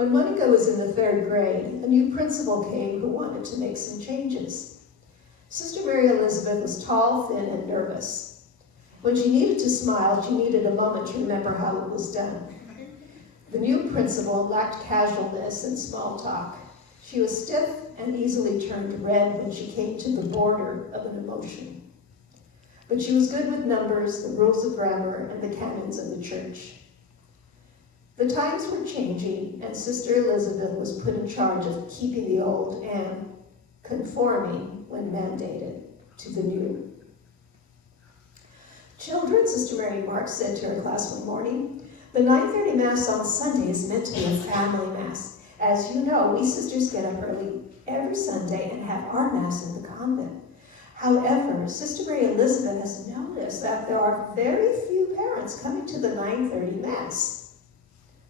When Monica was in the 3rd grade, a new principal came who wanted to make some changes. Sister Mary Elizabeth was tall, thin, and nervous. When she needed to smile, she needed a moment to remember how it was done. The new principal lacked casualness and small talk. She was stiff and easily turned red when she came to the border of an emotion. But she was good with numbers, the rules of grammar, and the canons of the church. The times were changing, and Sister Elizabeth was put in charge of keeping the old and conforming when mandated to the new. Children, Sister Mary Marks said to her class one morning, the 9:30 Mass on Sunday is meant to be a family Mass. As you know, we sisters get up early every Sunday and have our Mass in the convent. However, Sister Mary Elizabeth has noticed that there are very few parents coming to the 9:30 Mass.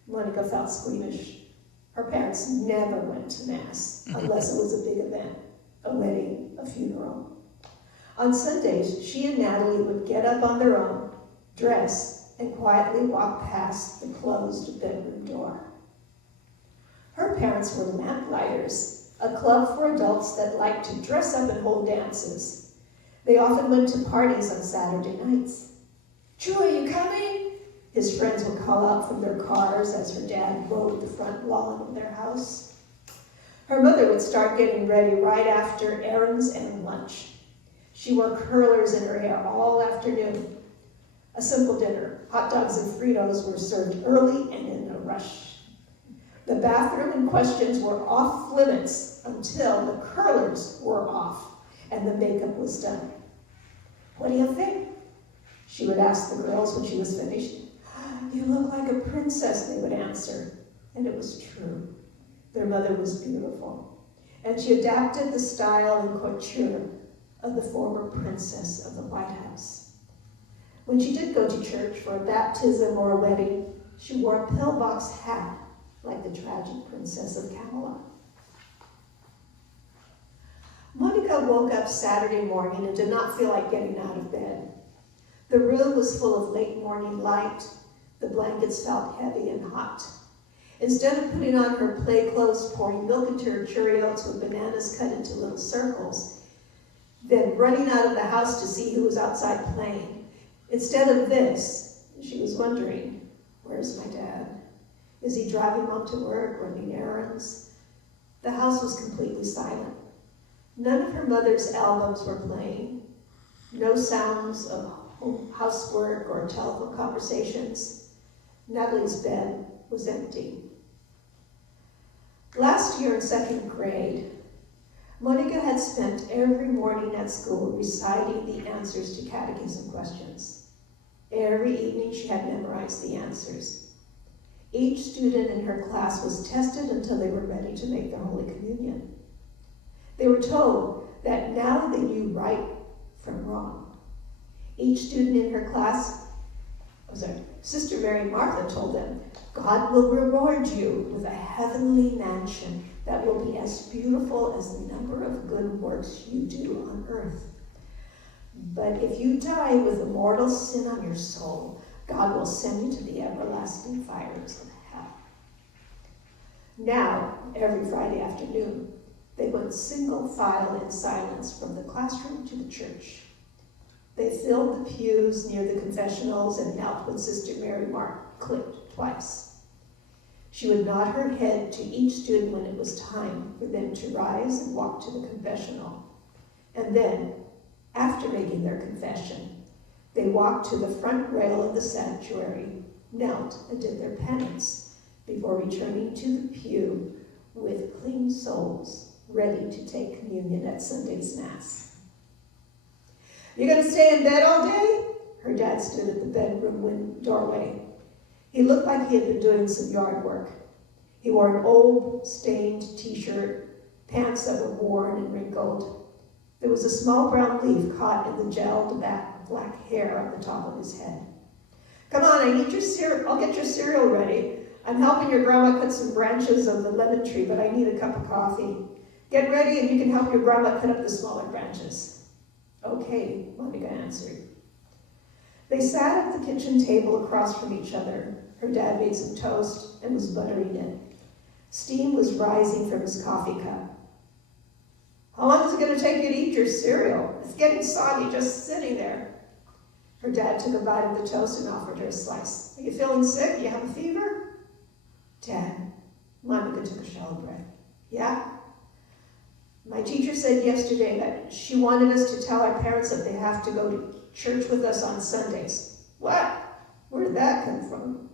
Monica felt squeamish. Her parents never went to Mass unless it was a big event, a wedding, a funeral. On Sundays, she and Natalie would get up on their own, dress, and quietly walk past the closed bedroom door. Her parents were Lamplighters, a club for adults that liked to dress up and hold dances. They often went to parties on Saturday nights. Drew, are you coming? His friends would call out from their cars as her dad mowed the front lawn of their house. Her mother would start getting ready right after errands and lunch. She wore curlers in her hair all afternoon. A simple dinner, hot dogs and Fritos, were served early and in a rush. The bathroom and questions were off limits until the curlers were off and the makeup was done. What do you think? She would ask the girls when she was finished. You look like a princess, they would answer. And it was true. Their mother was beautiful. And she adapted the style and couture of the former princess of the White House. When she did go to church for a baptism or a wedding, she wore a pillbox hat like the tragic princess of Camelot. Monica woke up Saturday morning and did not feel like getting out of bed. The room was full of late morning light. The blankets felt heavy and hot. Instead of putting on her play clothes, pouring milk into her Cheerios with bananas cut into little circles, then running out of the house to see who was outside playing, instead of this, she was wondering, where's my dad? Is he driving home to work, running errands? The house was completely silent. None of her mother's albums were playing. No sounds of housework or telephone conversations. Natalie's bed was empty. Last year in 2nd grade, Monica had spent every morning at school reciting the answers to catechism questions. Every evening she had memorized the answers. Each student in her class was tested until they were ready to make their Holy Communion. They were told that now they knew right from wrong. Each student in her class, Sister Mary Martha told them, God will reward you with a heavenly mansion that will be as beautiful as the number of good works you do on earth. But if you die with a mortal sin on your soul, God will send you to the everlasting fires of hell. Now, every Friday afternoon, they went single file in silence from the classroom to the church. They filled the pews near the confessionals and knelt when Sister Mary Mark clicked twice. She would nod her head to each student when it was time for them to rise and walk to the confessional. And then, after making their confession, they walked to the front rail of the sanctuary, knelt and did their penance before returning to the pew with clean souls, ready to take communion at Sunday's Mass. You gonna stay in bed all day? Her dad stood at the bedroom doorway. He looked like he had been doing some yard work. He wore an old, stained t-shirt, pants that were worn and wrinkled. There was a small brown leaf caught in the gelled back black hair on the top of his head. Come on, I need your cereal. I'll get your cereal ready. I'm helping your grandma cut some branches of the lemon tree, but I need a cup of coffee. Get ready and you can help your grandma cut up the smaller branches. Okay, Monica answered. They sat at the kitchen table across from each other. Her dad made some toast and was buttering it. Steam was rising from his coffee cup. How long is it going to take you to eat your cereal? It's getting soggy just sitting there. Her dad took a bite of the toast and offered her a slice. Are you feeling sick? You have a fever? Dad, Monica took a shallow breath. Yeah? My teacher said yesterday that she wanted us to tell our parents that they have to go to church with us on Sundays. What? Where did that come from?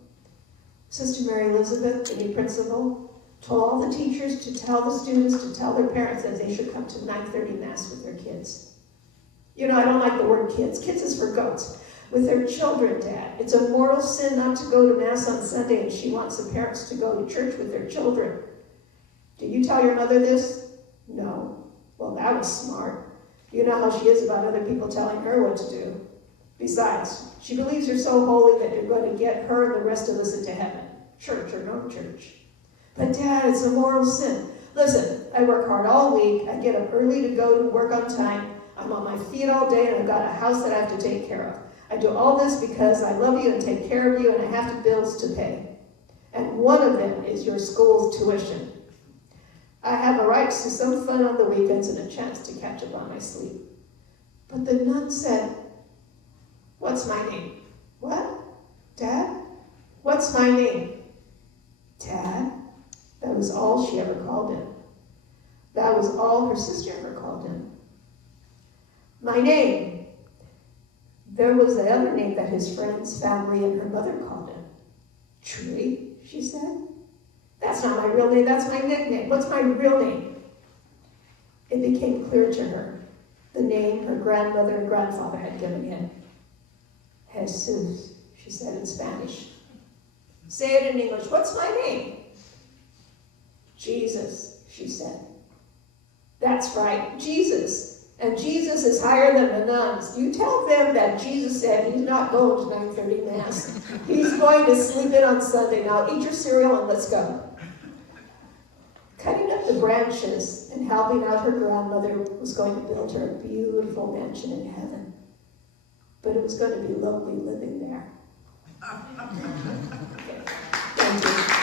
Sister Mary Elizabeth, the new principal, told all the teachers to tell the students to tell their parents that they should come to 9:30 Mass with their kids. You know, I don't like the word kids. Kids is for goats. With their children, Dad. It's a mortal sin not to go to Mass on Sunday, and she wants the parents to go to church with their children. Did you tell your mother this? No. Well, that was smart. You know how she is about other people telling her what to do. Besides, she believes you're so holy that you're going to get her and the rest of us into heaven. Church or no church. But Dad, it's a mortal sin. Listen, I work hard all week. I get up early to go to work on time. I'm on my feet all day, and I've got a house that I have to take care of. I do all this because I love you and take care of you, and I have bills to pay. And one of them is your school's tuition. I have a right to some fun on the weekends and a chance to catch up on my sleep. But the nun said, "What's my name?" What? Dad? What's my name? Dad? That was all she ever called him. That was all her sister ever called him. My name. There was the other name that his friends, family, and her mother called him. Tree, she said. That's not my real name, that's my nickname. What's my real name? It became clear to her, the name her grandmother and grandfather had given him. Jesus, she said in Spanish. Say it in English. What's my name? Jesus, she said. That's right, Jesus. And Jesus is higher than the nuns. You tell them that Jesus said he's not going to 9:30 Mass. He's going to sleep in on Sunday. Now eat your cereal and let's go. Cutting up the branches and helping out her grandmother was going to build her a beautiful mansion in heaven. But it was going to be lonely living there. Okay. Thank you.